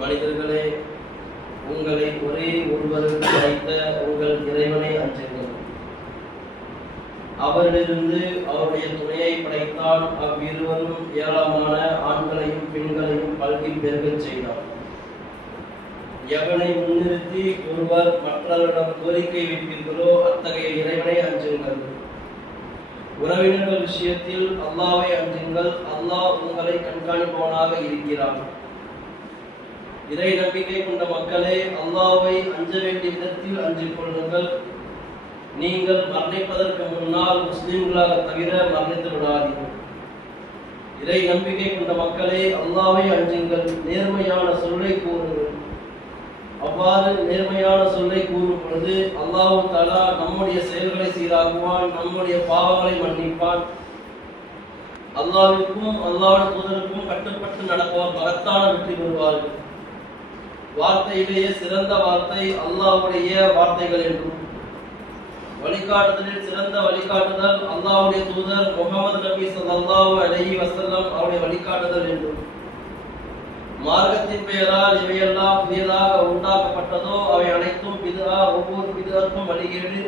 மனிதர்களே, உங்களை ஒரே ஒருவருக்கு படைத்த உங்கள் இறைவனை அஞ்சுங்கள். அவரிலிருந்து அவருடைய துணையை படைத்தான். அவ்விருவரும் ஏராளமான ஆண்களையும் பெண்களையும் பல்கி பெருகச் செய்தார். எவனை முன்னிறுத்தி ஒருவர் மற்றவரிடம் கோரிக்கை வைப்பீர்களோ அத்தகைய இறைவனை அஞ்சுங்கள். உறவினர்கள் விஷயத்தில் அல்லாஹ்வை அஞ்சுங்கள். அல்லாஹ் உங்களை கண்காணிப்பவனாக இருக்கிறான். இறை நம்பிக்கை கொண்ட மக்களே, அல்லாஹ்வை அஞ்ச வேண்டிய விதத்தில் அஞ்சிக் கொள்ளுங்கள். நீங்கள் மரணிப்பதற்கு முன்னால் முஸ்லிம்களாக தவிர மரணித்து விடாதீர்கள். இறை நம்பிக்கை கொண்ட மக்களே, அல்லாஹ்வை அஞ்சுங்கள். நேர்மையான சொல்லை கூறுங்கள். அவ்வாறு நேர்மையான சொல்லை கூறும் பொழுது அல்லாஹ் தஆலா நம்முடைய செயல்களை சீராக்குவான், நம்முடைய பாவங்களை மன்னிப்பான். அல்லாஹ்விற்கும் அல்லாஹ்வுடைய தூதருக்கும் கட்டுப்பட்டு நடப்பவர் மகத்தான வெற்றி பெறுவார்கள். வார்த்தையிலேயே சிறந்த வார்த்தை அல்லாஹ்வுடைய வார்த்தைகள் என்றும், வழிகாட்டுதலில் சிறந்த வழிகாட்டுதல் அல்லாஹ்வுடைய தூதர் முஹம்மது நபி ஸல்லல்லாஹு அலைஹி வஸல்லம் அவருடைய வழிகாட்டுதல் என்றும், மார்க்கத்தின் பெயரால் இவையெல்லாம் புதியதாக உண்டாக்கப்பட்டதோ அவை அனைத்தும் பிதுஆ, ஒவ்வொரு பிதுஅத்தும் வழிகேடு.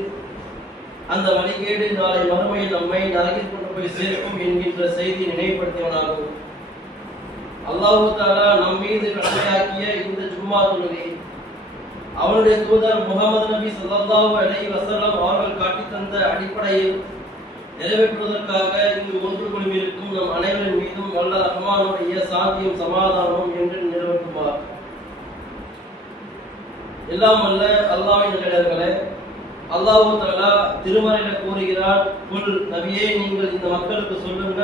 அந்த வழிகேடு நாளை மறுமையில் நம்மை நரகில் கொண்டு போய் சேர்க்கும் என்கின்ற செய்தி நினைவுபடுத்தியவனாகும். அல்லாஹ் தஆலா நம் மீது கடமையாக்கிய இந்த ஜும்மா தொழுகை அவருடைய தூதர் முஹம்மது நபி ஸல்லல்லாஹு அலைஹி வஸல்லம் அவர்கள் காட்டித் தந்த அடிப்படையில் நிறைவேற்றுவதற்காக இங்கு ஒன்று குழுமியிருக்கும் நம் அனைவரின் மீதும் வல்ல ரஹ்மானுடைய சாந்தியும் சமாதானமும் என்று நிறைவேற்றுவார். எல்லாம் வல்ல அல்லாஹ்வின் நல்லடியார்களே, அல்லாஹ் தஆலா திருமறையில கூறுகிறார், குல் நபியே, நீங்கள் இந்த மக்களுக்கு சொல்லுங்க,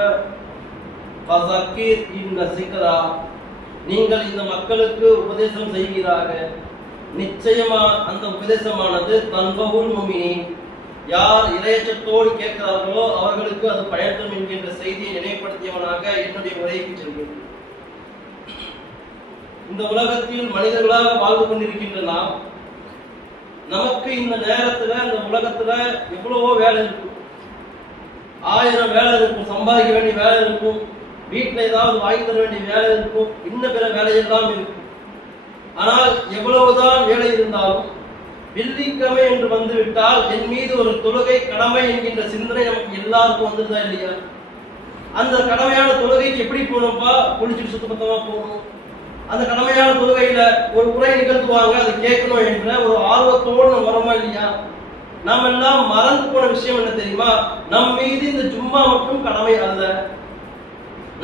ஃபஸக்கிர் இன்ன ஸிக்ரா, நீங்கள் இந்த மக்களுக்கு உபதேசம் செய்கிறார்கள். நிச்சயமா அந்த உபதேசமானது தன்பவுல் முஃமினீன், யார் இறையச்சத்தோடு கேட்கிறார்களோ அவர்களுக்கு அது பயன்படும் என்கின்ற செய்தியை நினைவுபடுத்தியவனாக என்னுடைய உரைக்கு செல்கிறேன். இந்த உலகத்தில் மனிதர்களாக வாழ்ந்து கொண்டிருக்கின்ற நாம், நமக்கு இந்த நேரத்துல இந்த உலகத்துல எவ்வளவோ வேலை இருக்கும். 1000 வேலை இருக்கும், சம்பாதிக்க வேண்டிய வேலை இருக்கும், வீட்டில் ஏதாவது வாங்கி தர வேண்டிய வேலை இருக்கும், இன்னும் பிற வேலையெல்லாம் இருக்கும். ஆனால் எவ்வளவுதான் வேலை இருந்தாலும் வெள்ளிக்கிழமை என்று வந்துவிட்டால் என் மீது ஒரு தொழுகை கடமை என்கின்ற சிந்தனை நமக்கு எல்லாருக்கும் வந்துருதா இல்லையா? அந்த கடமையான தொழுகைக்கு எப்படி போகணும்பா? குளிச்சுட்டு சுத்தபத்தமா போகணும். அந்த கடமையான தொழுகையில ஒரு உரை நிகழ்த்துவாங்க, அதை கேட்கணும் என்ற ஒரு ஆர்வத்தோடு நம்ம வரமா இல்லையா? நாம் எல்லாம் மறந்து போன விஷயம் என்ன தெரியுமா? நம் மீது இந்த ஜும்மா மட்டும் கடமை அல்ல,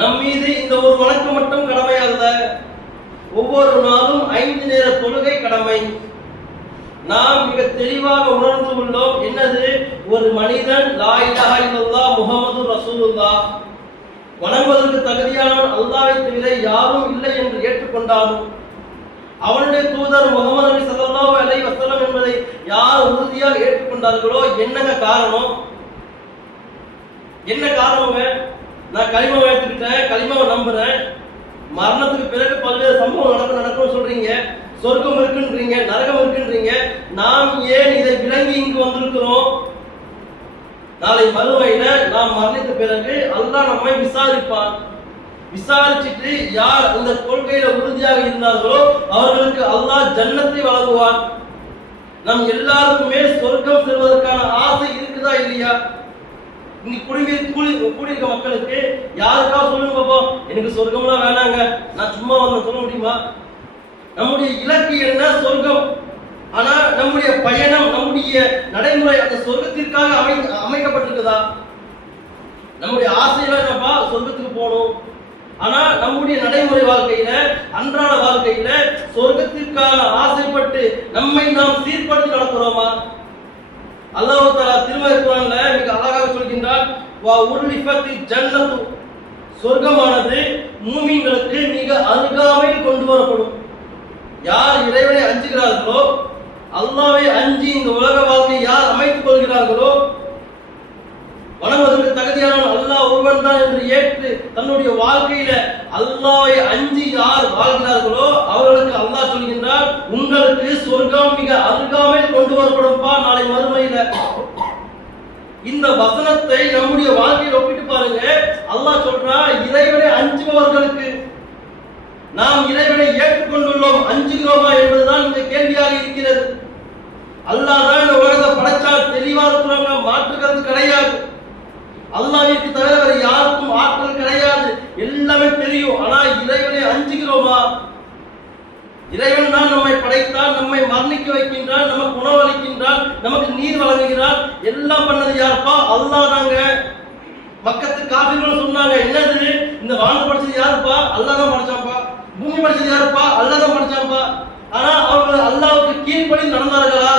நம் மீது இந்த ஒரு வணக்கம் மட்டும் கடமை அல்ல, ஒவ்வொரு நாளும் 5 நேர தொழுகை கடமை. நாம் மிக தெளிவாக உணர்ந்து உள்ளோம். என்னது? ஒரு மனிதன் லா இலாஹா இல்லல்லாஹ் முஹம்மது ரசூலுல்லாஹ், வணங்குவதற்கு தகுதியானவன் அல்லாஹ்வை தவிர யாரும் இல்லை என்று ஏற்றுக்கொண்டாலும், அவனுடைய தூதர் முஹம்மது நபி ஸல்லல்லாஹு அலைஹி வஸல்லம் என்பதை யார் உறுதியாக ஏற்றுக்கொண்டார்களோ, என்னங்க காரணம்? என்ன காரணங்க? நான் கலிமாவை ஏற்றுக்கிட்டேன், கலிமாவை நம்புறேன், மரணத்துக்கு பிறகு பல்வேறு சம்பவம் நடக்கும் சொல்றீங்க, சொர்க்கம் இருக்குன்றீங்க, நரகம் இருக்குன்றீங்க, நாம் ஏன் இதை விளங்கி இங்கு வந்திருக்கிறோம்? நாளை மறுமையில நாம் மரணித்த பிறகு அல்லாஹ் நம்மை விசாரிப்பான். விசாரிச்சுட்டு யார் இந்த கொள்கையில உறுதியாக இருந்தார்களோ அவர்களுக்கு அல்லாஹ் ஜன்னத்தை வழங்குவான். நம் எல்லாருக்குமே சொர்க்கம் செல்வதற்கான ஆசை இருக்குதா இல்லையா? இங்க கூடியிருக்க மக்களுக்கு யாருக்காக சொல்லுங்க பாப்போம், எனக்கு சொர்க்கம்லாம் வேணாங்க, நான் சும்மா வந்து சொல்ல முடியுமா? நம்முடைய இலக்கு என்ன? சொர்க்கம். ஆனா நம்முடைய பயணம், நம்முடைய நடைமுறை அந்த சொர்க்கத்திற்காக அமைக்கப்பட்டிருக்குதா? நம்முடைய ஆசையெல்லாம் என்னப்பா? சொர்க்கத்துக்கு போகணும். ஆனா நம்முடைய நடைமுறை வாழ்க்கையில, அன்றாட வாழ்க்கையில சொர்க்கத்திற்கான ஆசைப்பட்டு நம்மை நாம் சீர்படுத்தி நடக்கிறோமா? அல்லாஹ் தஆலா திருமறை குர்ஆன்ல மிக அழகாக சொல்கின்றார், வா உர்லிஃபத்தி ஜன்னத்து, சொர்க்கமானது மூமின்களுக்கு மிக அருகாமையில் கொண்டு வரப்படும். யார் இறைவனை அஞ்சுகிறார்களோ, அல்லாஹ்வை அஞ்சி இந்த உலக வாழ்க்கையை யார் அமைத்துக் கொள்கிறார்களோ, வணங்குவதற்கு தகுதியானவன் அல்லாஹ் ஒருவன் தான் என்று ஏற்று தன்னுடைய வாழ்க்கையில அல்லாஹ்வை அஞ்சி யார் வாழ்கிறார்களோ அவர்களுக்கு அல்லாஹ் சொல்கின்றார், உங்களுக்கு சொர்க்கம் மிக அருகாமையில் கொண்டு வரப்படும்பா நாளை மறுமையில. இந்த வசனத்தை நம்முடைய வாழ்க்கையில் ஒப்பிட்டு பாருங்க. அல்லாஹ் சொல்றா, இறைவனை அஞ்சுபவர்களுக்கு நாம் இறைவனை ஏற்றுக்கொண்டுள்ளோம், இறைவன் தான் நம்மை படைத்தான், நம்மை மரணிக்க வைக்கின்றான், நமக்கு உணவளிக்கின்றான், நமக்கு நீர் வழங்குகிறான். எல்லாம் பண்ணது யாருப்பா? அல்லாஹ் தாங்க. மக்கத்து காபிர்கள் சொன்னாங்க, என்னது இந்த வானம் படைச்சது யாருப்பா? அல்லாஹ் தான் படைச்சான்ப்பா. பூமி படைச்சது யாருப்பா? அல்லாஹ் தான் படைச்சான்ப்பா. ஆனா அவர்கள் அல்லாஹ்வுக்கு கீழ்ப்படிந்து நடந்தார்களா?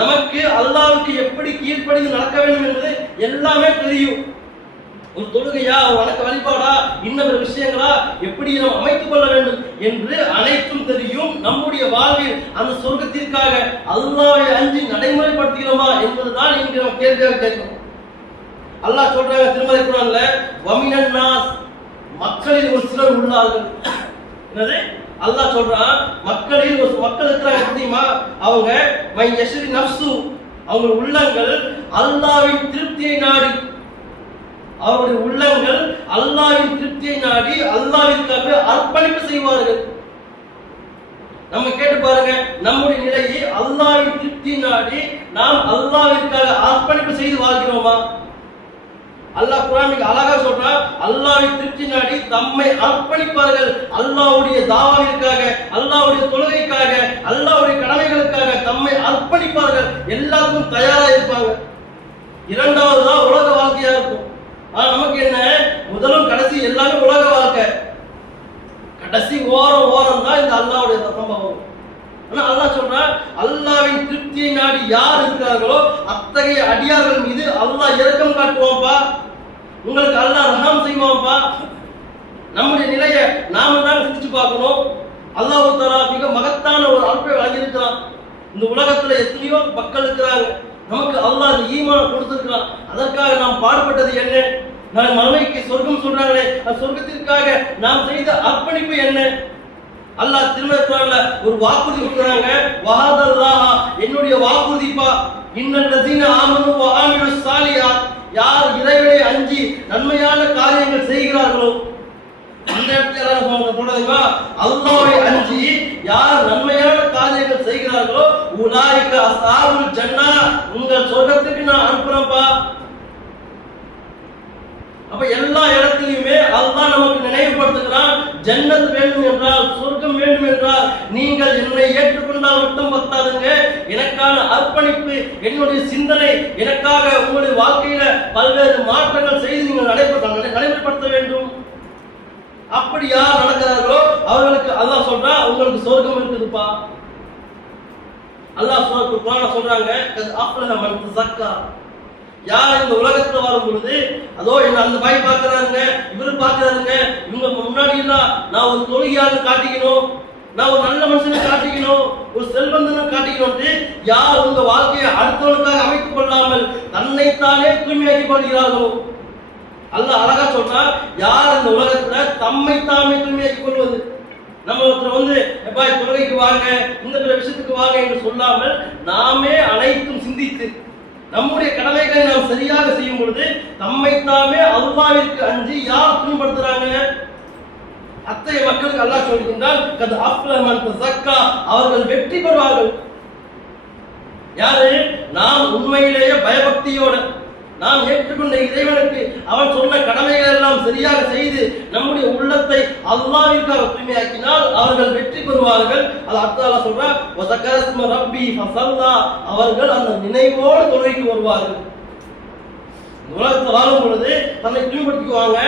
நமக்கு அல்லாஹ்வுக்கு எப்படி கீழ்ப்படிந்து நடக்க வேண்டும் என்பது எல்லாமே தெரியும். ஒரு தொழுகையா, வணக்க வழிபாடா, இன்னொரு விஷயங்களா எப்படி நாம் அமைத்துக் கொள்ள வேண்டும் என்று அனைத்தும் தெரியும். நம்முடைய வாழ்வில் அந்த சொர்க்கத்திற்காக அல்லாஹ்வை அஞ்சி நடைமுறைப்படுத்துகிறோமா என்பதுதான் இங்கு நாம் கேள்வியாக கேட்கிறோம். அல்லாஹ் சொல்றாங்க திருமறை குர்ஆன்ல, வமினன் நாஸ், மக்களில் ஒரு சிலர் உள்ளார்கள். என்னது? அல்லாஹ் சொல்றான், மக்களில் ஒரு மக்கள் இருக்கிறாங்க தெரியுமா? அவங்க மை யஷ்ரி நஃப்சு, அவங்க உள்ளங்கள் அல்லாஹ்வின் திருப்தியை நாடி, அவருடைய உள்ளங்கள் அல்லாஹ்வின் திருப்தியை நாடி அல்லாஹ்விற்காக அர்ப்பணிப்பு செய்வார்கள். நம்ம கேட்டு பாருங்க, நம்முடைய நிலையை அல்லாஹ்வின் திருப்தியை நாடி நாம் அல்லாஹ்விற்காக அர்ப்பணிப்பு செய்து வாழ்கிறோமா? அல்லாஹ் குர்ஆனில் அழகா சொல்றான், அல்லாஹ்வின் திருப்தி நாடி தம்மை அர்ப்பணிப்பார்கள். அல்லாஹ்வுடைய தாவாவிற்காக, அல்லாஹ்வுடைய தொழுகைக்காக, அல்லாஹ்வுடைய கடமைகளுக்காக தம்மை அர்ப்பணிப்பார்கள். எல்லாத்துக்கும் தயாரா இருப்பாங்க. இரண்டாவது தான் உலக வாழ்க்கையா இருக்கும். ஆனா நமக்கு என்ன, முதலும் கடைசி எல்லாமே உலக வாழ்க்கை. கடைசி ஓரம் தான் இந்த அல்லாஹ்வுடைய சம்பவம். ஆனா அல்லாஹ் சொல்றான், அல்லாஹ்வின் திருப்தியை நாடி யார் இருக்கிறார்களோ அத்தகைய அடியார்கள் மீது அல்லாஹ் இரக்கம் காட்டுவான்ப்பா. உங்களுக்கு அல்லாஹ் ரஹம் செய்வான்ப்பா. நம்முடைய நிலையை நாம தான் சிந்திச்சு பார்க்கணும். அல்லாஹ் தஆலா மிக மகத்தான ஒரு அருளை வழங்கியிருக்கிறான். இந்த உலகத்துல எத்தனையோ மக்கள் இருக்கிறாங்க. நமக்கு அல்லாஹ் ஈமான் கொடுத்திருக்கிறான். அதற்காக நாம் பாடுபட்டது என்ன? நான் மறுமைக்கு சொர்க்கம் சொல்றாங்களே, அந்த சொர்க்கத்திற்காக நாம் செய்த அர்ப்பணிப்பு என்ன? அல்லாஹ் திருமறை குர்ஆன்ல ஒரு வாக்குறுதி கொடுக்குறாங்க, வஹதல்லாஹ, என்னுடைய வாக்குறுதிப்பா, இன்னல்லதீன ஆமனு வ ஆமிலுஸ் ஸாலிஹாத், யார் இறைவனை அஞ்சி நன்மையான காரியங்கள் செய்கிறார்களோ, அந்த இடத்துல என்ன சொல்றதுமா, அல்லாஹ்வை அஞ்சி யார் நன்மையான காரியங்கள் செய்கிறார்களோ, உலாயிக அஸ்ஹாபுல் ஜன்னah, உங்கள் சொர்க்கத்துக்கு நான் அனுப்புறேன்ப்பா. அப்ப எல்லா இடத்திலுமே அல்லாஹ் நமக்கு நினைவுபடுத்துகிறான், ஜன்னத் வேண்டும் என்றால், சொர்க்கம் வேண்டும் என்றால் நீங்கள் என்னை ஏற்றுக்கொண்டால் மட்டும் பத்தாதுங்க, எனக்கான அர்ப்பணிப்பு, என்னுடைய சிந்தனை, எனக்காக உங்களுடைய வாழ்க்கையில பல்வேறு மாற்றங்கள் செய்து நீங்கள் நடைமுறைப்படுத்த வேண்டும். அப்படி யார் நடக்கிறார்களோ அவர்களுக்கு அல்லாஹ் சொல்றான், உங்களுக்கு சொர்க்கம் இருக்குதுப்பா. அல்லாஹ் குர்ஆன்ல சொல்றாங்க, கத் அஃப்லஹ மன் தஸக்கா, யார் இந்த உலகத்துல வரும் பொழுது, அதோ என்ன அந்த பாய் பார்க்கறாங்க, இவரு பார்க்கறாங்க, இவங்க முன்னாடி எல்லாம் நான் ஒரு தொழுகையாளர் காட்டிக்கணும், நான் ஒரு நல்ல மனுஷனை காட்டிக்கணும், ஒரு செல்வந்தனை காட்டிக்கணும், யார் உங்க வாழ்க்கையை அடுத்தவனுக்காக அமைத்துக் கொள்ளாமல் தன்னைத்தானே தூய்மையாக்கிக் கொள்கிறார்களோ, அல்லாஹ் அழகா சொல்றா, யார் இந்த உலகத்துல தம்மை தாமே தூய்மையாக்கிக் கொள்வது. நம்ம ஒருத்தர் பாய் தொழுகைக்கு வாங்க, இந்த விஷயத்துக்கு வாங்க என்று சொல்லாமல் நாமே அனைத்தும் சிந்தித்து நம்முடைய கடமைகளை நாம் சரியாக செய்யும் பொழுது தம்மைத்தாமே அல்லாஹ்விற்கு அஞ்சி யார் தூய்மைப்படுத்துறாங்க? அத்தகைய மக்களுக்கு அல்லாஹ் சொல்கின்றான், கத் அஃப்லஹ மன் தஸக்கா, அவர்கள் வெற்றி பெறுவார்கள். யாரு? நாம் உண்மையிலேயே பயபக்தியோட நாம் ஏற்றுக்கொண்ட இறைவனுக்கு அவன் சொன்ன கடமைகள் எல்லாம் சரியாக செய்து நம்முடைய உள்ளத்தை அல்லாஹ்விற்காக தூய்மையாக்கினால் அவர்கள் வெற்றி பெறுவார்கள். அல்லாஹ் சொல்றான், வஸகரஸ்ம ரப்பி ஃபஸல்லா, அவர்கள் அந்த நினைவோடு தொழுகைக்கு வருவார்கள். உலகத்தில் வாழும் பொழுது தன்னை தூய்மைப்படுத்திக்குவாங்க.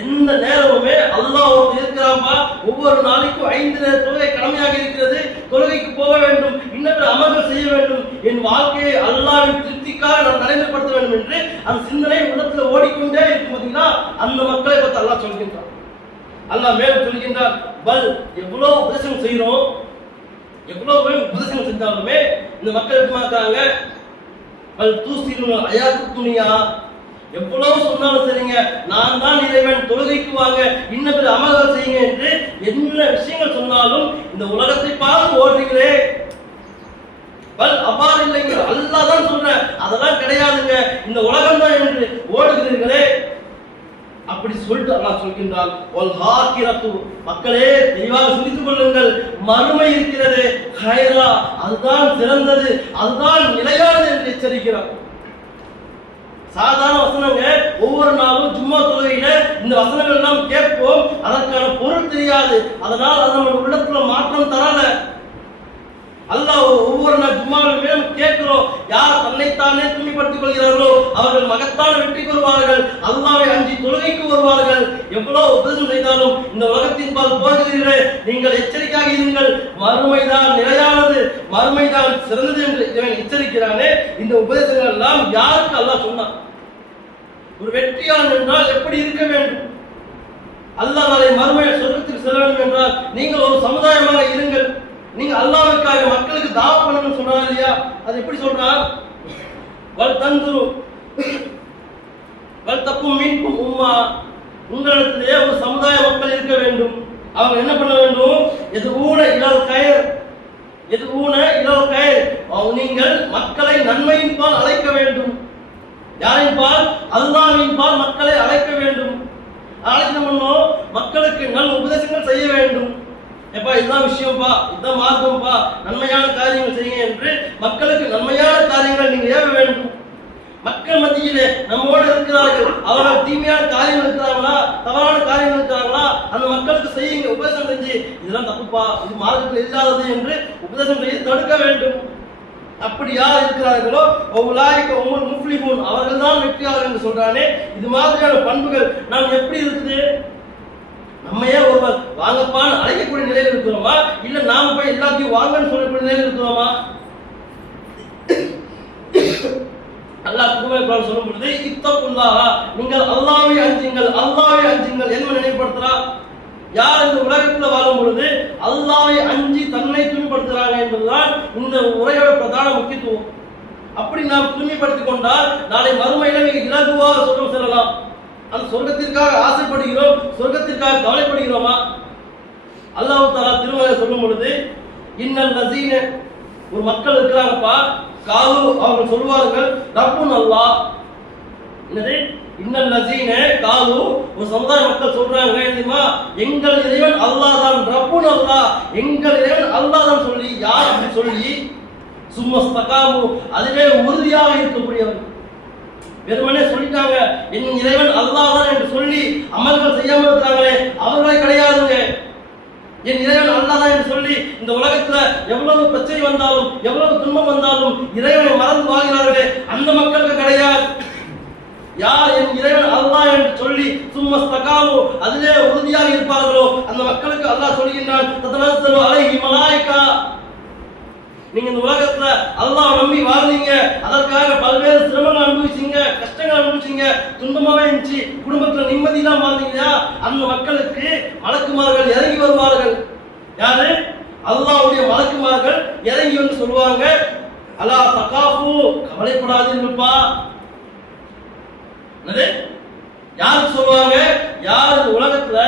எந்த நேரமுமே அல்லாஹ் இருக்கிறாம்பா, ஒவ்வொரு நாளைக்கும் 5 நேர தொழுகை கடமையாக இருக்கிறது, தொழுகைக்கு போக வேண்டும், இன்னொரு அமல்கள் செய்ய வேண்டும், என் வாழ்க்கையை அல்லாஹ்வின் திருப்திக்காக நான் நடைமுறைப்படுத்த வேண்டும் என்று அந்த சிந்தனை உள்ளத்துல ஓடிக்கொண்டே இருக்கும். பார்த்தீங்கன்னா அந்த மக்களை பற்றி அல்லாஹ் சொல்கின்றான். அல்லாஹ் மேலும் சொல்கின்றான், பல் எவ்வளவு உபதேசம் செய்யறோம், எவ்வளவு உபதேசம் செஞ்சாலுமே இந்த மக்கள் எப்படி மாட்டாங்க, பல் தூசிலும் அயாத்து துணியா, எவ்வளவு சொன்னாலும் சரிங்க, நான் தான் இறைவன், தொழுகைக்கு வாங்க, இன்னொரு அமல்கள் செய்யுங்க என்று என்ன விஷயங்கள் சொன்னாலும் இந்த உலகத்தை பார்த்து ஓடுறீங்களே, பல் அவ்வாறு இல்லைங்க, அல்லாஹ் தான் சொல்றேன், அதெல்லாம் கிடையாதுங்க, இந்த உலகம் தான் என்று ஓடுகிறீர்களே. அப்படி சொல்லிட்டு அல்லாஹ் சொல்கின்றான், வல் ஹாக்கிரத்து, மக்களே தெளிவாக சிந்தித்துக் கொள்ளுங்கள், மறுமை இருக்கிறது, ஹைரா, அதுதான் சிறந்தது, அதுதான் நிலையானது என்று எச்சரிக்கிறான். சாதாரண வசனங்க. ஒவ்வொரு நாளும் ஜும்மா தொழுகையில இந்த வசனங்கள் எல்லாம் கேட்போம், அதற்கான பொருள் தெரியாது. அதனால் அது நம்ம உள்ளத்துல மாற்றம் தரல. அல்லாஹ் ஒவ்வொரு நாள் ஜும்மாவிலுமே கேட்கிறோம், யார் தன்னைத்தானே தூய்மைப்படுத்திக் கொள்கிறார்களோ அவர்கள் மகத்தான வெற்றி பெறுவார்கள், அல்லாஹ்வை அஞ்சி தொழுகைக்கு வருவார்கள். எவ்வளவு உபதேசம் செய்தாலும் இந்த உலகத்தின் பால் போகிறீர்களே, நீங்கள் எச்சரிக்கையாக இருங்கள், மறுமைதான் நிலையானது, மறுமைதான் சிறந்தது என்று இவன் எச்சரிக்கிறானே. இந்த உபதேசங்கள் எல்லாம் யாருக்கு அல்லாஹ் சொன்னான்? ஒரு வெற்றியாளன் என்றால் எப்படி இருக்க வேண்டும்? அல்லாஹ் நாளை மறுமையை சொர்க்கத்துக்கு செல்ல வேண்டும் என்றால் நீங்கள் ஒரு சமுதாயமாக இருங்கள். நீங்க அல்லாஹ்வுக்காக மக்களுக்கு தாவா பண்ணணும்னு சொல்றாங்க இல்லையா? அது எப்படி சொல்றான்? வல் தந்துரு வல் தக்கும் மின்கும் உம்மா, உங்களிடத்திலே ஒரு சமுதாய மக்கள் இருக்க வேண்டும். அவங்க என்ன பண்ண வேண்டும்? எது ஊன இலல் கயர், எது ஊன இலல் கயர், நீங்கள் மக்களை நன்மையின் பால் அழைக்க வேண்டும். யாரின் பால்? அல்லாஹ்வின் பால் மக்களை அழைக்க வேண்டும். அழைக்க பண்ணணும், மக்களுக்கு நல் உபதேசங்கள் செய்ய வேண்டும். எப்பா இதுதான் விஷயம்ப்பா, இதுதான் மார்க்கம்ப்பா, நன்மையான காரியங்கள் செய்யுங்க என்று மக்களுக்கு நன்மையான காரியங்கள் நீங்க ஏவ வேண்டும். மக்கள் மத்தியிலே நம்மோடு இருக்கிறார்கள், அவர்கள் தீமையான காரியம் இருக்கிறாங்களா, தவறான காரியம் இருக்கிறாங்களா, அந்த மக்களுக்கு செய்யுங்க, உபதேசம் செஞ்சு இதெல்லாம் தப்புப்பா, இது மார்க்கத்தில் இல்லாதது என்று உபதேசம் செய்து தடுக்க வேண்டும். அப்படி யார் இருக்கிறார்களோ ஒவ்வொரு ஒவ்வொரு முஸ்லிமும் அவர்கள் தான் வெற்றியாளர்கள் என்று சொல்றானே. இது மாதிரியான பண்புகள் நாம் எப்படி இருக்குது? நம்மையே ஒருவர் வாங்கப்பான்னு அழைக்கக்கூடிய நிலையில் இருக்கிறோமா, இல்ல நாம போய் எல்லாத்தையும் வாங்கன்னு சொல்லக்கூடிய நிலையில் இருக்கிறோமா? அல்லாஹ் திருமறை சொல்லும் பொழுது இத்தகுல்லாஹ், நீங்கள் அல்லாஹ்வை அஞ்சுங்கள், அல்லாஹ்வை அஞ்சுங்கள் என்ன நினைப்படுத்துறான்? யார் இந்த உலகத்துல வாழும் பொழுது அல்லாஹ்வை அஞ்சி தன்னை தூய்மைப்படுத்துறாங்க என்பதுதான் இந்த உரையோட பிரதான முக்கியத்துவம். அப்படி நாம் தூய்மைப்படுத்திக் கொண்டால் நாளை மறுமையில மிக இலகுவாக சொர்க்கம் செல்லலாம். அந்த சொர்க்கத்திற்காக ஆசைப்படுகிறோம், சொர்க்கத்திற்காக கவலைப்படுகிறோமா? அல்லாஹ் தஆலா திருமறை சொல்லும் பொழுது இன்னல் லஸீன, ஒரு மக்கள் இருக்கிறாங்கப்பா, காலு அவங்க சொல்வார்கள் ரப்புன் அல்லாஹ், என்னது இன்னல் லஸீன காலு, ஒரு சமுதாய மக்கள் சொல்றாங்க தெரியுமா, எங்கள் இறைவன் அல்லாஹ் தான், ரப்புன் அல்லாஹ், எங்கள் இறைவன் அல்லாஹ் தான் சொல்லி, யார் அப்படி சொல்லி சும்மஸ்தகாமு, அதுவே உறுதியாக இருக்கக்கூடியவர்கள். வெறுமனே சொல்லிட்டாங்க என் இறைவன் அல்லாஹ் தான் என்று சொல்லி அமல்கள் செய்யாமல் இருக்கிறாங்களே அவர்களே கிடையாதுங்க. என் இறைவன் அல்லாஹ் தான் என்று சொல்லி இந்த உலகத்துல எவ்வளவு பிரச்சனை வந்தாலும் எவ்வளவு துன்பம் வந்தாலும் இறைவனை மறந்து வாழ்கிறார்களே அந்த மக்களுக்கு கிடையாது. யார் என் இறைவன் அல்லாஹ் என்று சொல்லி சும்மஸ்தகாமு, அதிலே உறுதியாக இருப்பார்களோ அந்த மக்களுக்கு அல்லாஹ் சொல்கின்றான் ததனஸ்ஸலு அலைஹி மலாயிகா, நீங்க இந்த உலகத்துல அல்லாஹ் நம்பி வாழ்ந்தீங்க, அதற்காக பல்வேறு சிரமங்கள் அனுபவிச்சீங்க, கஷ்டங்கள் அனுபவிச்சீங்க, துன்பமாவே இருந்துச்சு, குடும்பத்துல நிம்மதியெல்லாம் வாழ்ந்தீங்க, அந்த மக்களுக்கு மலக்குமார்கள் இறங்கி வருவார்கள். யாரு? அல்லாஹ்வுடைய மலக்குமார்கள் இறங்கி வந்து சொல்லுவாங்க, அலா தகாஃபு, கவலைப்படாதீங்கப்பா. என்னது? யாருக்கு சொல்லுவாங்க? யார் இந்த உலகத்துல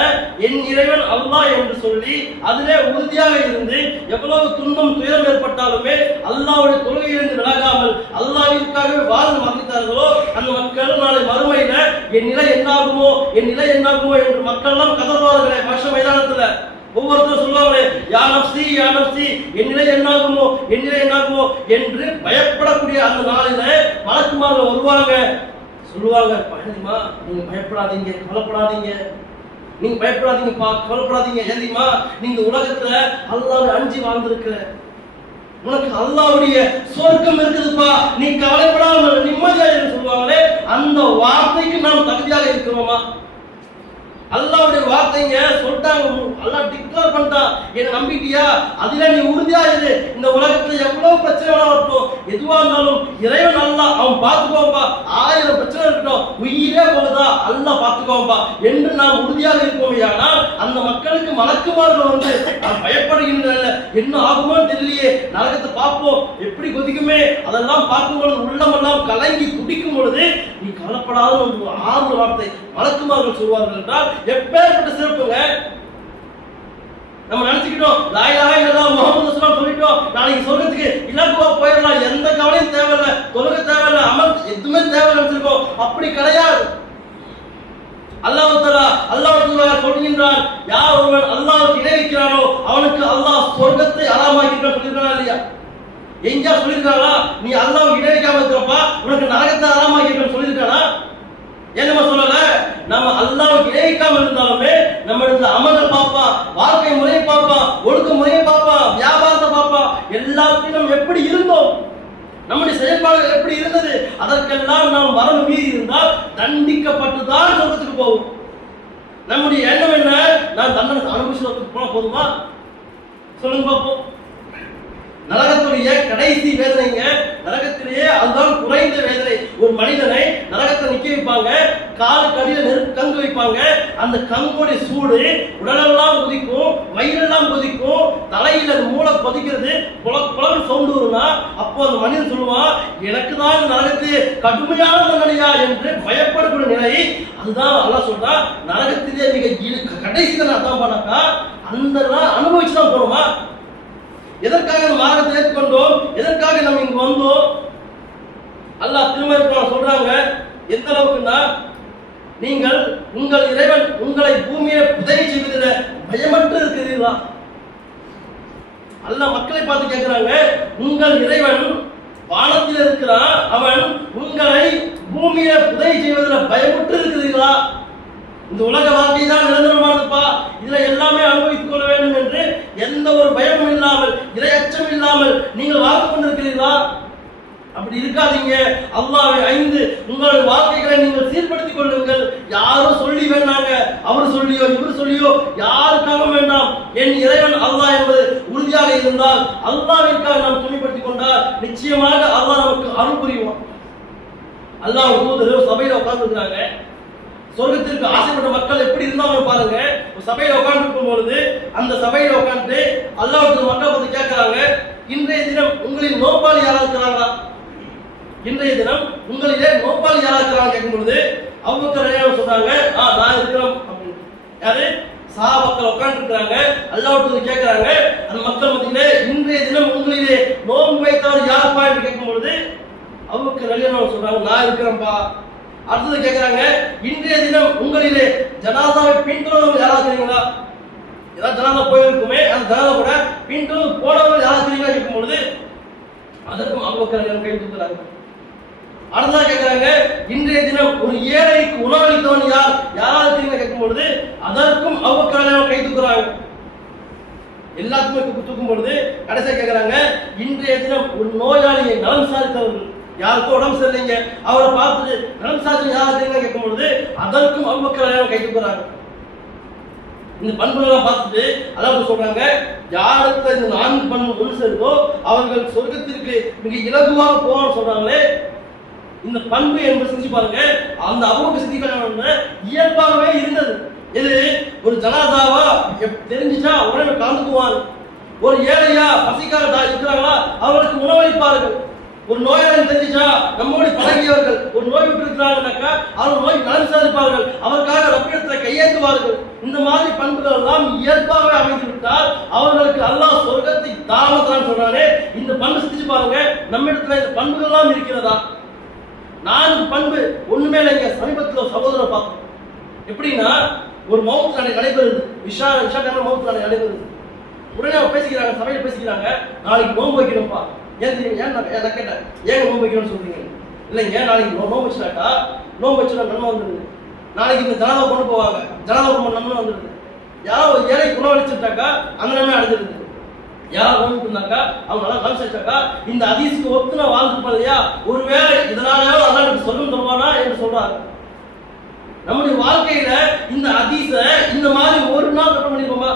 என் இறைவன் அல்லாஹ் என்று சொல்லி அதிலே உறுதியாக இருந்து எவ்வளவு துன்பம் துயரம் ஏற்பட்டாலுமே அல்லாஹ்வுடைய தொழுகையிலிருந்து விலகாமல் அல்லாஹ்விற்காகவே வாழ்ந்து மரணித்தார்களோ அந்த மக்கள் நாளை மறுமையில என் நிலை என்னாகுமோ, என் நிலை என்னாகுமோ என்று மக்கள் எல்லாம் கதறுவார்களே மஹ்ஷர் மைதானத்துல. ஒவ்வொருத்தரும் சொல்லுவாங்களே யா நஃப்ஸி யா நஃப்ஸி, என் நிலை என்னாகுமோ, என் நிலை என்னாகுமோ என்று பயப்படக்கூடிய அந்த நாளில மலக்குமார்கள் வருவாங்க, சொல்லுவாங்க, பயணிமா நீங்க பயப்படாதீங்க, கவலைப்படாதீங்க, நீங்க பயப்படாதீங்கப்பா, கவலைப்படாதீங்க. ஏந்திமா நீங்க உலகத்துல அல்லாஹ்வை அஞ்சி வாழ்ந்திருக்கிற, உனக்கு அல்லாஹ்வுடைய சொர்க்கம் இருக்குதுப்பா, நீ கவலைப்படாமல் நிம்மதியாக என்று சொல்லுவாங்களே அந்த வார்த்தைக்கு நாம் தகுதியாக இருக்கிறோமா? அல்லாஹ்வுடைய வார்த்தைங்க சொல்லிட்டாங்க, அல்லாஹ் டிக்ளேர் பண்ணிட்டான், என்ன நம்பிட்டியா? அதில நீ உறுதியா இரு. இந்த உலகத்துல எவ்வளவு பிரச்சனை வரட்டும், எதுவா இருந்தாலும் இறைவன் அல்லாஹ் அவன் பார்த்துக்கோப்பா, 1000 பிரச்சனை இருக்கட்டும், உயிரே போகுதா அல்லாஹ் பார்த்துக்கோப்பா என்று நாம் உறுதியாக இருப்போம். ஆனால் அந்த மக்களுக்கு மலக்குமார்கள் வந்து நான் பயப்படுகின்றன, என்ன ஆகுமோ தெரியலையே, நரகத்தை பார்ப்போம் எப்படி கொதிக்குமே, அதெல்லாம் பார்க்கும்பொழுது உள்ளமெல்லாம் கலங்கி துடிக்கும் பொழுது நீ கவலைப்படாத ஒரு ஆறு வார்த்தை மலக்குமார்கள் சொல்வார்கள் என்றால் எப்பேற்பட்ட சிறப்புங்க. நம்ம நினைச்சுக்கிட்டோம் லா இலாஹா இல்லல்லாஹ் முஹம்மது ரசூலுல்லாஹ் சொல்லிட்டோம், நாளைக்கு சொர்க்கத்துக்கு இலகுவா போயிடலாம், எந்த கவலையும் தேவையில்லை, தொழுகை தேவையில்லை, அமல் எதுவுமே தேவையில்லை நினைச்சிருக்கோம். அப்படி கிடையாது. அல்லாஹ் தஆலா சொல்கின்றான், யார் ஒருவன் அல்லாஹ்வுக்கு இணை வைக்கிறானோ அவனுக்கு அல்லாஹ் சொர்க்கத்தை அலாமாக்கிட்டான் சொல்லிருக்கானா இல்லையா? எங்கயா சொல்லியிருக்காங்களா நீ அல்லாஹ்வுக்கு இணை வைக்காம இருக்கிறப்பா உனக்கு நரகத்தை ஹராமாக்கிருக்கேன்னு சொல்லியிருக்கானா? ஏன் நம்ம சொல்லல? நம்ம அல்லாஹ்வுக்கு இணை வைக்காம இருந்தாலுமே நம்ம இடத்துல அமல்கள் பார்ப்பான், வாழ்க்கை முறையை பார்ப்பான், ஒழுக்க முறையை பார்ப்பான், வியாபாரத்தை பார்ப்பான். எல்லாத்தையும் நம்ம எப்படி இருந்தோம், நம்முடைய செயல்பாடுகள் எப்படி இருந்தது, அதற்கெல்லாம் நாம் வரம்பு மீறி இருந்தால் தண்டிக்கப்பட்டு தான் சொர்க்கத்துக்கு போவோம். நம்முடைய எண்ணம் என்ன? நான் தண்டனை அனுபவிச்சு போனா போதுமா? சொல்லுங்க பார்ப்போம். நரகத்துடைய கடைசி வேதனைங்க, நரகத்திலேயே அதுதான் குறைந்த வேதனை. ஒரு மனிதனை நரகத்தை நிக்க வைப்பாங்க, காலுக்கு அடியில் நெருப்பு கங்கு வைப்பாங்க. அந்த கங்குடைய சூடு உடலெல்லாம் கொதிக்கும், வயிறெல்லாம் கொதிக்கும், தலையில மூளை கொதிக்கிறது, புலவு சவுண்டு வரும்னா அப்போ அந்த மனிதன் சொல்லுவான், எனக்கு தான் நரகத்திலே கடுமையான தண்டனையா என்று பயப்படக்கூடிய நிலை. அதுதான் அல்லாஹ் சொல்றா, நரகத்திலே மிக கடைசி தான் அதான் பண்ணாக்கா அந்த அனுபவிச்சுதான் போறோமா? எதற்காக நம்ம மார்க்கத்தை ஏற்றுக்கொண்டோம்? எதற்காக நம்ம இங்க வந்தோம்? அல்லாஹ் திருமறைக்குள்ள சொல்றாங்க, எந்த அளவுக்குன்னா, நீங்கள் உங்கள் இறைவன் உங்களை பூமியை புதைய செய்வதில் பயமற்று இருக்கிறீர்களா? அல்லாஹ் மக்களை பார்த்து கேட்கிறாங்க, உங்கள் இறைவன் வானத்தில் இருக்கிறான், அவன் உங்களை பூமியை புதைய செய்வதில் பயமற்று இருக்கிறீர்களா? இந்த உலக வாழ்க்கை தான் நிரந்தரமானதுப்பா, இதுல எல்லாமே அனுபவித்துக் கொள்ள வேண்டும் என்று எந்த ஒரு பயமும் இல்லாமல், இரையச்சம் இல்லாமல் நீங்கள் வாழ்ந்து கொண்டிருக்கிறீர்களா? அப்படி இருக்காதீங்க. அல்லாஹ்வை 5 உங்களுடைய வாழ்க்கைகளை நீங்கள் சீர்படுத்திக் கொள்ளுங்கள். யாரும் சொல்லி வேண்டாங்க, அவர் சொல்லியோ இவர் சொல்லியோ யாருக்காக வேண்டாம். என் இறைவன் அல்லாஹ் என்பது உறுதியாக இருந்தால், அல்லாஹ்விற்காக நாம் துணைப்படுத்திக் கொண்டால் நிச்சயமாக அல்லாஹ் நமக்கு அருள் புரிவான். அல்லாஹ் தூதர் சபையில உட்கார்ந்து இருக்கிறாங்க. சொர்க்கத்திற்கு ஆசைப்பட்ட மக்கள் எப்படி இருந்தாங்க பாருங்க. சபையில உட்கார்ந்து இருக்கும் பொழுது அந்த சபையில உட்கார்ந்து அல்லாஹ் மக்கள் பத்தி கேட்கிறாங்க, இன்றைய தினம் உங்களின் நோப்பாளி யாராவது இருக்கிறாங்களா? இன்றைய தினம் உங்களிலே நோப்பாளி யாராவது இருக்கிறாங்க கேட்கும் பொழுது அபூபக்கர் ரலியல்லாஹு சொல்றாங்க, நான் இருக்கிறோம் அப்படின்னு. யாரு? சஹாபாக்கள் உட்கார்ந்து இருக்கிறாங்க. அல்லாஹ் கேட்கிறாங்க, அந்த மக்கள் மத்தியிலே இன்றைய தினம் உங்களிலே நோன்பு வைத்தவர் யாருப்பா என்று கேட்கும் பொழுது அபூபக்கர் ரலியல்லாஹு சொல்றாங்க, நான் இருக்கிறேன்ப்பா. அடுத்தது கேட்கிறாங்க, இன்றைய தினம் உங்களிலே ஜனாதாவை பின்தொடர்ந்து யாராவது இருக்கிறீங்களா? ஏதாவது ஜனாதா போயிருக்குமே, அந்த ஜனாதா கூட பின்தொடர்ந்து போனவர்கள் யாராவது இருக்கிறீங்களா கேட்கும் பொழுது அதற்கும் அபூபக்கர் கை தூக்குறாங்க. அடுத்ததாக கேட்கிறாங்க, இன்றைய தினம் ஒரு ஏழைக்கு உணவளித்தவன் யாராவது இருக்கிறீங்களா கேட்கும் பொழுது அதற்கும் அபூபக்கர் கை தூக்குறாங்க. எல்லாத்துக்குமே தூக்கும் பொழுது கடைசியாக கேட்கிறாங்க, இன்றைய தினம் ஒரு நோயாளியை நலம் விசாரித்தவர்கள், யாருக்கும் உடம்பு சரியில்லைங்க, அவரை பார்த்துட்டு நலம் விசாரிச்சு யாராவது கேட்கும் பொழுது அதற்கும் அபூபக்கர் கை தூக்குறாங்க. இந்த பண்புகளெல்லாம் பார்த்துட்டு அல்லாஹ் சொல்றாங்க, யாருக்கு இந்த 4 பண்பு ஒன்று சேருதோ அவர்கள் சொர்க்கத்திற்கு மிக இலகுவாக போவான்னு சொல்றாங்களே. இந்த பண்பு என்பது செஞ்சு பாருங்க, அந்த அபூபக்கர் சித்திகள் இயல்பாகவே இருந்தது. இது ஒரு ஜனாதாவா தெரிஞ்சுச்சா உடனே கலந்துக்குவாங்க. ஒரு ஏழையா பசிக்கார இருக்கிறாங்களா அவர்களுக்கு உணவளிப்பார்கள். ஒரு நோயாளி தெரிஞ்சுச்சா நம்மோடு பழகியவர்கள் ஒரு நோய் விட்டு இருக்கிறாங்கன்னாக்கா அவர் நோய் நலன் விசாரிப்பார்கள், அவருக்காக ரப்பிடத்தில் கையேற்றுவார்கள். இந்த மாதிரி பண்புகள் எல்லாம் இயல்பாகவே அமைந்து விட்டால் அவர்களுக்கு அல்லாஹ் சொர்க்கத்தை தாமதான் சொல்றானே. இந்த பண்பு சிந்திச்சு பாருங்க, நம்ம இடத்துல இந்த பண்புகள் எல்லாம் இருக்கிறதா? 4 பண்பு ஒண்ணுமே இல்லைங்க. சமீபத்தில் சகோதரரை பார்த்தோம். எப்படின்னா, ஒரு மவுத் நடைபெறுது, விஷா டைம்ல மவுத் நடைபெறுது. உடனே அவங்க பேசிக்கிறாங்க, சபையில் பேசிக்கிறாங்க, நாளைக்கு நோன்பு வைக்கணும்ப்பா. ஏன் தெரியும்? ஏன் நான் கேட்டேன், ஏன் நோன்பு வைக்கணும்னு சொல்றீங்க? இல்லைங்க, நாளைக்கு நோன்பு வச்சுட்டாக்கா நோன்பு வச்சுனா நன்மை வந்துடுது. நாளைக்கு இந்த ஜனாதா கொண்டு போவாங்க, ஜனாதா கொண்டு நன்மை வந்துடுது. யாரோ ஒரு ஏழை உணவளிச்சுட்டாக்கா அந்த நன்மை அடைஞ்சிருது. யாராவது நோன்பு இருந்தாக்கா அவங்க நல்லா கவனிச்சாக்கா இந்த ஹதீஸ்க்கு ஒத்து நான் வாழ்ந்துருப்பேன் இல்லையா, ஒருவேளை இதனாலேயோ அல்லாஹ் எனக்கு சொல்லும் தருவானா என்று சொல்றாங்க. நம்முடைய வாழ்க்கையில இந்த ஹதீஸ இந்த மாதிரி ஒரு நாள் கட்ட பண்ணிருப்போமா?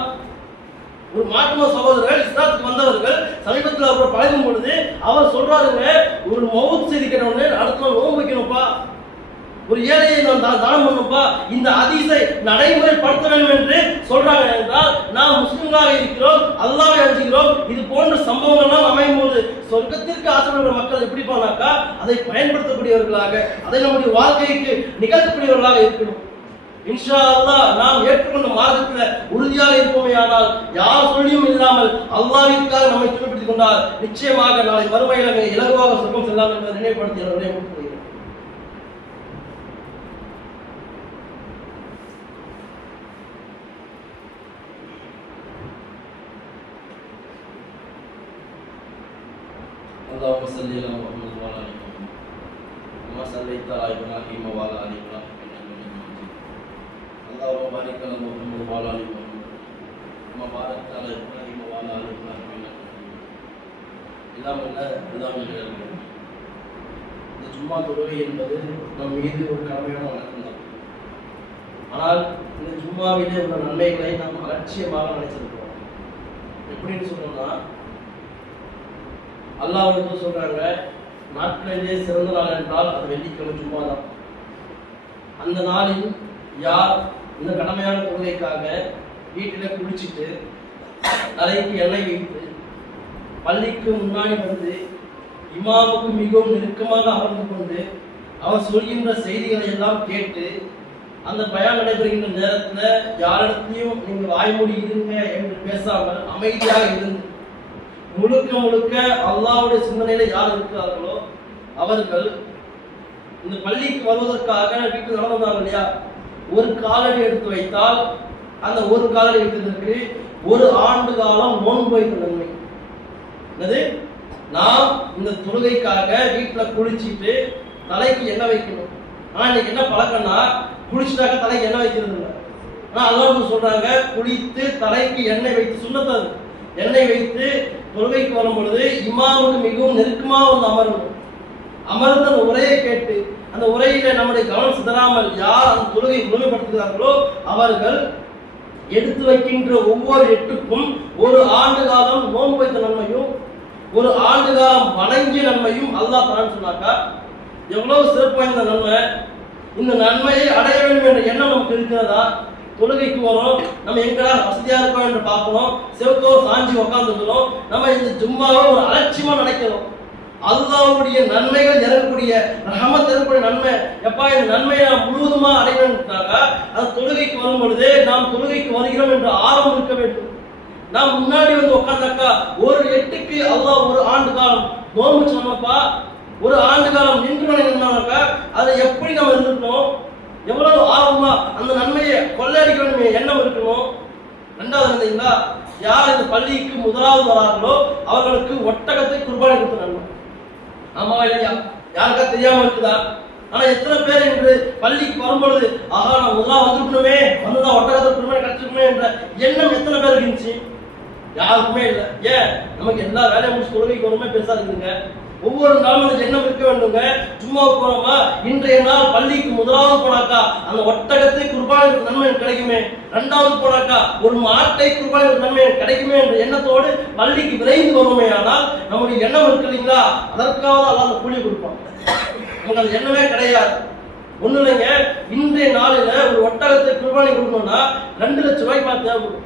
ஒரு மாற்றும சகோதரர்கள் இஸ்லாத்துக்கு வந்தவர்கள் சமீபத்தில் அவர் பழகும் பொழுது அவர் சொல்றாருங்க, ஒரு மவுத் செய்தி கேட்டவுடனே அடுத்த நாள் நோன்பு வைக்கணும்ப்பா, ஒரு ஏழையை நான் தானம் பண்ணணும்ப்பா, இந்த ஹதீஸை நடைமுறைப்படுத்த வேண்டும் என்று சொல்றாங்க. என்றால் நாம் முஸ்லிம்களாக இருக்கிறோம், அல்லாஹ்வை அஞ்சுகிறோம். இது போன்ற சம்பவங்கள்லாம் அமையும் போது சொர்க்கத்திற்கு ஆசைப்படுற மக்கள் எப்படி போனாக்கா அதை பயன்படுத்தக்கூடியவர்களாக, அதை நம்முடைய வாழ்க்கைக்கு நிகழ்த்தக்கூடியவர்களாக இருக்கணும். இன்ஷா அல்லாஹ் நாம் ஏற்றுக்கொண்ட மார்க்கத்தில் உறுதியாக இருப்போமே ஆனால் யார் சொல்லியும் இல்லாமல் அல்லாஹ்விற்காக நம்மை துணைப்படுத்திக் கொண்டால் நிச்சயமாக நாளை மறுமையில இலகுவாக சொர்க்கம் செல்லலாம் என்பதை நினைவுபடுத்தி اللهم صل على محمد وعلى ال محمد كما صليت على ابراهيم وعلى ال ابراهيم انك حميد مجيد اللهم بارك على محمد وعلى ال محمد كما باركت على ابراهيم وعلى ال ابراهيم انك حميد مجيد எல்லாம் இந்த ஜும்மா தொழுகை என்பது நம் மீது ஒரு கடமையான வணக்கம் தான். ஆனால் இந்த ஜும்மாவிலே உள்ள நன்மைகளை நாம் அலட்சியமாக நினைச்சிருக்கிறோம். எப்படின்னு சொன்னோம்னா, அல்லாஹ் வந்து சொல்றாங்க, நாட்களிலே சிறந்த நாள் என்றால் அது வெள்ளிக்கிழமை ஜும்மா தான். அந்த நாளில் யார் இந்த கடமையான தொழுகைக்காக வீட்டில் குளிச்சுட்டு தலைக்கு எண்ணெய் வைத்து பள்ளிக்கு முன்னாடி வந்து இமாமுக்கு மிகவும் நெருக்கமாக அமர்ந்து கொண்டு அவர் சொல்கின்ற செய்திகளை எல்லாம் கேட்டு அந்த பயான் நடைபெறுகின்ற நேரத்தில் யாரிடத்தையும் நீங்கள் வாய்மொழி இருங்க என்று பேசாமல் அமைதியாக இருந்து முழுக்க முழுக்க அல்லாஹ்வுடைய சிந்தனையில யார் இருக்கிறார்களோ அவர்கள் இந்த பள்ளிக்கு வருவதற்காக வீட்டில் நடந்து வந்தாங்க இல்லையா, ஒரு காலடி எடுத்து வைத்தால் அந்த ஒரு காலடி வைத்ததற்கு ஒரு ஆண்டு காலம் நோன்பு வைத்த நன்மை. என்னது, நாம் இந்த தொழுகைக்காக வீட்டில் குளிச்சுட்டு தலைக்கு எண்ணெய் வைக்கணும். ஆனா இன்னைக்கு என்ன பழக்கம்னா, குளிச்சுட்டாக்க தலைக்கு எண்ணெய் வைக்கிறது இல்லை. ஆனா அல்லாஹ் சொல்றாங்க, குளித்து தலைக்கு எண்ணெய் வைத்து சுண்ணத்தது எண்ணெய் வைத்து தொழுகைக்கு வரும் பொழுது இமாமுக்கு மிகவும் நெருக்கமாக வந்து அமரணும். அமர்ந்து அந்த உரையை கேட்டு அந்த உரையில நம்முடைய கவனம் சிதறாமல் யார் அந்த தொழுகை முழுமைப்படுத்துகிறார்களோ அவர்கள் எடுத்து வைக்கின்ற ஒவ்வொரு எட்டுக்கும் ஒரு ஆண்டு காலம் நோன்பு வைத்த நன்மையும் ஒரு ஆண்டு காலம் வணங்கிய நன்மையும் அல்லாஹ் தரான்னு சொன்னாக்கா எவ்வளவு சிறப்பு வாய்ந்த நன்மை. இந்த நன்மையை அடைய வேண்டும் என்ற எண்ணம் நமக்கு இருக்கிறதா? தொழுகைக்கு வரும், நம்ம எங்கடா வசதியா இருக்கோம் என்று பார்க்கணும், செவத்தோ சாஞ்சி உட்காந்துருக்கணும், நம்ம இந்த ஜும்மாவை ஒரு அலட்சியமா நினைக்கிறோம். அல்லாஹ்வுடைய நன்மைகள் இறங்கக்கூடிய ரஹமத் இறங்கக்கூடிய நன்மை எப்பா இந்த நன்மையை நாம் முழுவதுமா அடையணும்னாங்க அந்த தொழுகைக்கு வரும் பொழுதே நாம் தொழுகைக்கு வருகிறோம் என்ற ஆர்வம் இருக்க வேண்டும். நாம் முன்னாடி வந்து உட்கார்ந்தாக்கா ஒரு எட்டுக்கு அல்லாஹ் ஒரு ஆண்டு காலம் நோன்பு சொன்னப்பா, ஒரு ஆண்டு காலம் நின்று வணங்கினாக்கா அதை எப்படி நம்ம இருந்துக்கணும், எவ்வளவு ஆர்வமா அந்த நன்மையை கொள்ளையடிக்க வேண்டிய எண்ணம் இருக்கணும். ரெண்டாவது இருந்தீங்களா, யார் இந்த பள்ளிக்கு முதலாவது வராங்களோ அவர்களுக்கு ஒட்டகத்தை குர்பானி கொடுத்த நன்மை. ஆமாவா இல்லையா? யாருக்கா தெரியாம இருக்குதா? ஆனா எத்தனை பேர் என்று பள்ளிக்கு வரும்பொழுது ஆஹா நான் முதலாவது வந்துருக்கணுமே, வந்துதான் ஒட்டகத்தை குர்பானி கிடைச்சிருக்கணுமே என்ற எண்ணம் எத்தனை பேர் இருந்துச்சு? யாருக்குமே இல்லை. ஏன்? நமக்கு எல்லா வேலையும் முடிச்சு தொழுகைக்கு வருமே பெருசா இருக்குங்க. ஒவ்வொரு நாளும் அந்த எண்ணம் இருக்க வேண்டுங்க. சும்மா போனோமா, இன்றைய நாள் பள்ளிக்கு முதலாவது போனாக்கா அந்த ஒட்டகத்தை குர்பானி நன்மை கிடைக்குமே, ரெண்டாவது போனாக்கா ஒரு மாட்டை குர்பானி நன்மை கிடைக்குமே என்ற எண்ணத்தோடு பள்ளிக்கு விரைந்து வருவோமே. ஆனால் நம்முடைய எண்ணம் இருக்கு இல்லைங்களா, அதற்காவது அல்லாஹ் கூலி கொடுப்பான். நமக்கு அந்த எண்ணமே கிடையாது. ஒண்ணு இல்லைங்க, இன்றைய நாளில ஒரு ஒட்டகத்தை குர்பானி கொடுக்கணும்னா 2 லட்சம் ரூபாய்க்கு தேவைப்படும்.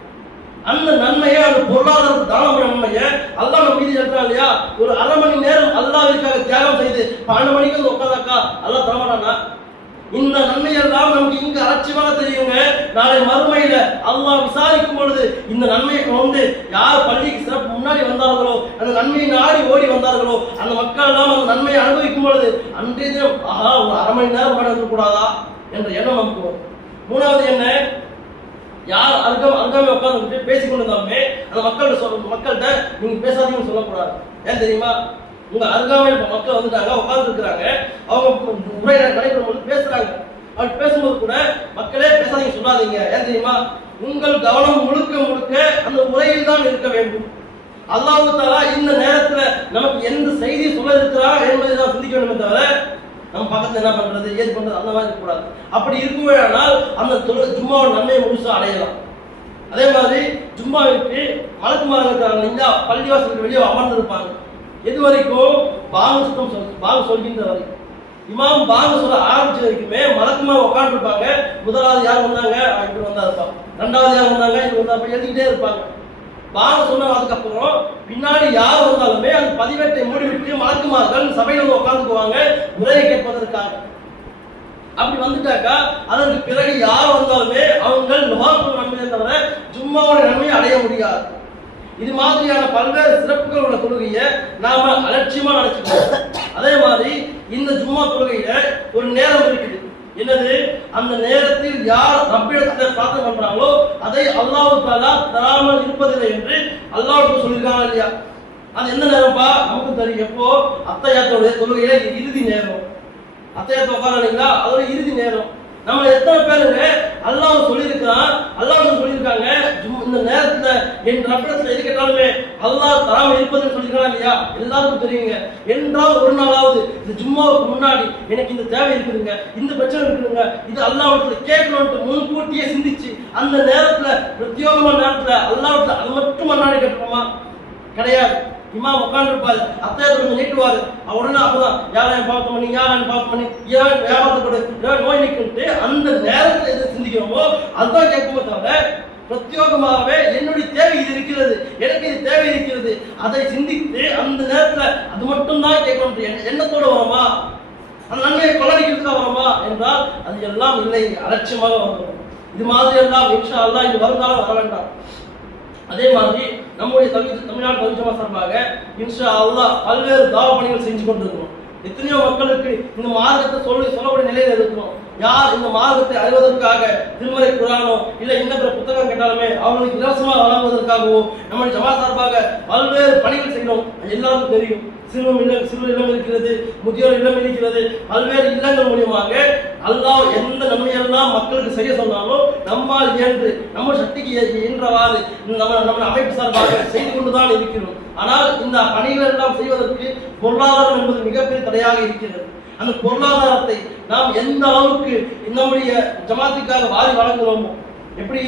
அந்த நன்மையை அந்த பொருளாதார தானம் நன்மையை அல்லாஹ் நம்ம மீது எடுத்தான் இல்லையா, ஒரு அரை மணி நேரம் அல்லாஹ்வுக்காக தியாகம் செய்து 12 மணிக்கு வந்து உட்காந்தாக்கா அல்லாஹ் தரமாட்டானா? இந்த நன்மையெல்லாம் நமக்கு இங்க அலட்சியமாக தெரியுங்க. நாளை மறுமையில அல்லாஹ் விசாரிக்கும் பொழுது இந்த நன்மையை கொண்டு யார் பள்ளிக்கு சிறப்பு முன்னாடி வந்தார்களோ, அந்த நன்மையை நாடி ஓடி வந்தார்களோ, அந்த மக்கள் எல்லாம் அந்த நன்மையை அனுபவிக்கும் பொழுது அன்றைய தினம் ஆஹா ஒரு அரை மணி நேரம் பண்ண கூடாதா என்ற எண்ணம் நமக்கு வரும். மூணாவது என்ன, யார் அருகாமை உட்கார்ந்து பேசிக்கொண்டு இருந்தாலுமே அந்த மக்கள்கிட்ட நீங்க பேசாதீங்கன்னு சொல்லக்கூடாது. ஏன் தெரியுமா? உங்க அருகாமையில் மக்கள் வந்துட்டாங்க, உட்கார்ந்து இருக்கிறாங்க, அவங்க உரை நடைபெறும் போது பேசுறாங்க. அப்படி பேசும்போது கூட மக்களே பேசாதீங்க சொல்லாதீங்க. ஏன் தெரியுமா? உங்கள் கவனம் முழுக்க முழுக்க அந்த உரையில் தான் இருக்க வேண்டும். அல்லாஹ் தஆலா இந்த நேரத்துல நமக்கு எந்த செய்தி சொல்ல இருக்கிறா என்பதை தான் சிந்திக்க வேண்டுமே தவிர நம்ம பக்கத்துல என்ன பண்றது ஏது பண்றது அந்த மாதிரி இருக்கக்கூடாது. அப்படி இருக்குமே ஆனால் அந்த ஜும்மாவோட நன்மையை முழுசா அடையலாம். அதே மாதிரி ஜும்மாவிற்கு மலக்குமார்கள் இருக்கிறாங்க இல்லைங்களா, பள்ளிவாசலுக்கு வெளியே அமர்ந்து இருப்பாங்க. எது வரைக்கும்? பாங்கு சொல்கின்ற வரைக்கும். இமாம் பாங்கு சொல்ல ஆரம்பிச்ச வரைக்குமே மலக்குமார் உட்காந்து இருப்பாங்க. முதலாவது யார் வந்தாங்க, இப்படி வந்தா இருப்பாங்க. ரெண்டாவது யார் வந்தாங்க, இப்படி வந்தா எழுதிக்கிட்டே இருப்பாங்க. பாங்க சொன்னதுக்கு அப்புறம் பின்னாடி யார் வந்தாலுமே அந்த பதிவேட்டை மூடிவிட்டு மலக்குமார்கள் சபையில் வந்து உட்காந்துக்குவாங்க உரையை கேட்பதற்காக. அப்படி வந்துட்டாக்கா அதற்கு பிறகு யார் வந்தாலுமே அவங்க நுகார்ப்பு நன்மையை தவிர ஜும்மாவோட நன்மையை அடைய முடியாது. இது மாதிரியான பல்வேறு சிறப்புகள் உள்ள தொழுகையை நாம அலட்சியமா நினைச்சுக்கோம். அதே மாதிரி இந்த ஜும்மா தொழுகையில ஒரு நேரம் இருக்குது. என்னது? அந்த நேரத்தில் யார் ரப்பிடத்தை பிரார்த்தனை பண்றாங்களோ அதை அல்லாஹ் தஆலா தராமல் இருப்பதில்லை என்று அல்லாஹ் சொல்லியிருக்காங்க இல்லையா? அது எந்த நேரம்ப்பா நமக்கு தெரியும். எப்போ அத்தையாத்தோடைய தொழுகையில இறுதி நேரம், அத்தையாத்த உட்காரீங்களா அதோட இறுதி நேரம். நம்ம எத்தனை பேருங்க அல்லாஹ் சொல்லியிருக்கிறான், அல்லாஹ் சொல்லியிருக்காங்க இந்த நேரத்துல என் ரப்பத்துல எது கேட்டாலுமே அல்லாஹ் தராம இருப்பதுன்னு சொல்லியிருக்காங்க இல்லையா? எல்லாருக்கும் தெரியுங்க. என்றால் ஒரு நாளாவது இந்த ஜும்மாவுக்கு முன்னாடி எனக்கு இந்த தேவை இருக்குதுங்க, இந்த பிரச்சனை இருக்குதுங்க, இது அல்லாஹ்விடத்துல கேட்கணும்னு முன்கூட்டியே சிந்திச்சு அந்த நேரத்துல பிரத்யோகமான நேரத்துல அல்லாஹ்விடத்துல அது மட்டும் முன்னாடி கேட்டுப்போமா? கிடையாது. இமாம் உட்காந்துருப்பாரு, அத்தையாவது கொஞ்சம் நீட்டுவாரு, உடனே அப்பதான் யாரையும் பார்க்க பண்ணி யாரையும் பார்க்க பண்ணி ஏன் வியாபாரத்தை நோய் நிற்கிட்டு அந்த நேரத்தில் எது சிந்திக்கிறோமோ அதுதான் கேட்குமோ தவிர பிரத்யோகமாகவே என்னுடைய தேவை இது இருக்கிறது, எனக்கு இது தேவை இருக்கிறது, அதை சிந்தித்து அந்த நேரத்தில் அது மட்டும் தான் கேட்கணும் எண்ணத்தோடு வரோமா? அந்த நன்மையை கொள்ளடிக்கிறதுக்காக வரோமா என்றால் அது எல்லாம் இல்லை, அலட்சியமாக வரணும். இது மாதிரி எல்லாம் இன்ஷா அல்லாஹ் இது வருங்காலம் வர வேண்டாம். அதே மாதிரி நம்முடைய தமிழ்நாடு பரிசமா சார்பாக இன்ஷா அல்லாஹ் பல்வேறு தாவ பணிகள் செஞ்சு கொண்டிருக்கிறோம். எத்தனையோ மக்களுக்கு இந்த மார்க்கத்தை சொல்லக்கூடிய நிலையில இருக்கிறோம். யார் இந்த மார்க்கத்தை அறிவதற்காக திருமறை குரானோ இல்ல இன்னொரு புத்தகம் கேட்டாலுமே அவங்களுக்கு இலவசமாக வழங்குவதற்காகவோ நம்முடைய ஜமாத் சார்பாக பல்வேறு பணிகள் செய்கிறோம். எல்லாருக்கும் தெரியும். சிறு இல்லம் இருக்கிறது, முதியோர் இல்லம் இருக்கிறது. பல்வேறு இல்லங்கள் மூலியமாக அல்லாஹ் எந்த நன்மையெல்லாம் மக்களுக்கு செய்ய சொன்னாலும் நம்மால் இயன்று நம்ம சக்திக்கு இயன்றவாறு நம்ம அமைப்பு சார்பாக செய்து கொண்டுதான் இருக்கிறோம். ஆனால் இந்த பணிகள் எல்லாம் செய்வதற்கு பொருளாதாரம் என்பது மிகப்பெரிய தடையாக இருக்கிறது. அந்த பொருளாதாரத்தை நாம் எந்த அளவுக்கு நம்முடைய ஜமாத்துக்காக வாரி வழங்குகிறோமோ, எப்படி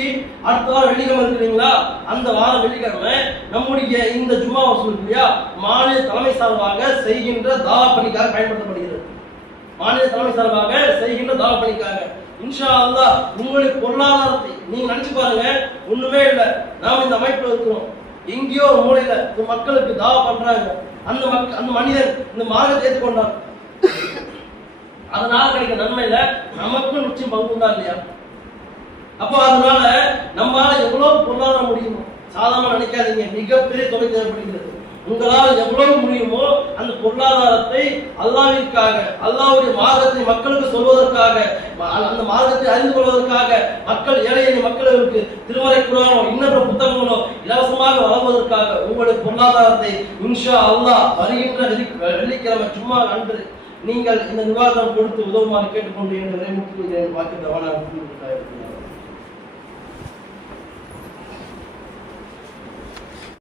அடுத்த வாரம் வெள்ளிக்கிழமை இருக்கிறீங்களா, அந்த வாரம் வெள்ளிக்கிழமை நம்முடைய இந்த ஜும்மா வசூல் இல்லையா மாநில தலைமை சார்பாக செய்கின்ற தாவா பணிக்காக பயன்படுத்தப்படுகிறது. மாநில தலைமை சார்பாக செய்கின்ற தாவா பணிக்காக இன்ஷா அல்லாஹ் உங்களுடைய பொருளாதாரத்தை நீங்க நினைச்சு பாருங்க. ஒண்ணுமே இல்லை, நாம் இந்த அமைப்புல இருக்கிறோம், எங்கேயோ ஒரு மூலையில மக்களுக்கு தாவா பண்றாங்க. அந்த மனிதன் இந்த மார்க்கத்தை ஏற்றுக்கொண்டான், அதனால கிடைக்கிற நன்மையில நமக்கும் நிச்சயம் பங்கு உண்டா இல்லையா? அப்போ அதனால நம்மளால எவ்வளவு பொருளாதாரம் முடியுமோ சாதாரண நினைக்காதீங்க, மிகப்பெரிய தொகை தேவைப்படுகிறது. உங்களால் எவ்வளவு முடியுமோ அந்த பொருளாதாரத்தை அல்லாஹ்விற்காக, அல்லாஹ்வுடைய மார்க்கத்தை மக்களுக்கு சொல்வதற்காக, அந்த மார்க்கத்தை அறிந்து கொள்வதற்காக, மக்கள் ஏழை எளிய மக்களுக்கு திருமறை குர்ஆனோ இன்னொரு புத்தகங்களோ இலவசமாக வழங்குவதற்காக உங்களுடைய பொருளாதாரத்தை இன்ஷா அல்லாஹ் வருகின்ற வெள்ளிக்கிழமை சும்மா அன்று நீங்கள் இந்த நிவாரணம் கொடுத்து உதவுமாறு கேட்டுக்கொண்டு என்ற வாக்கு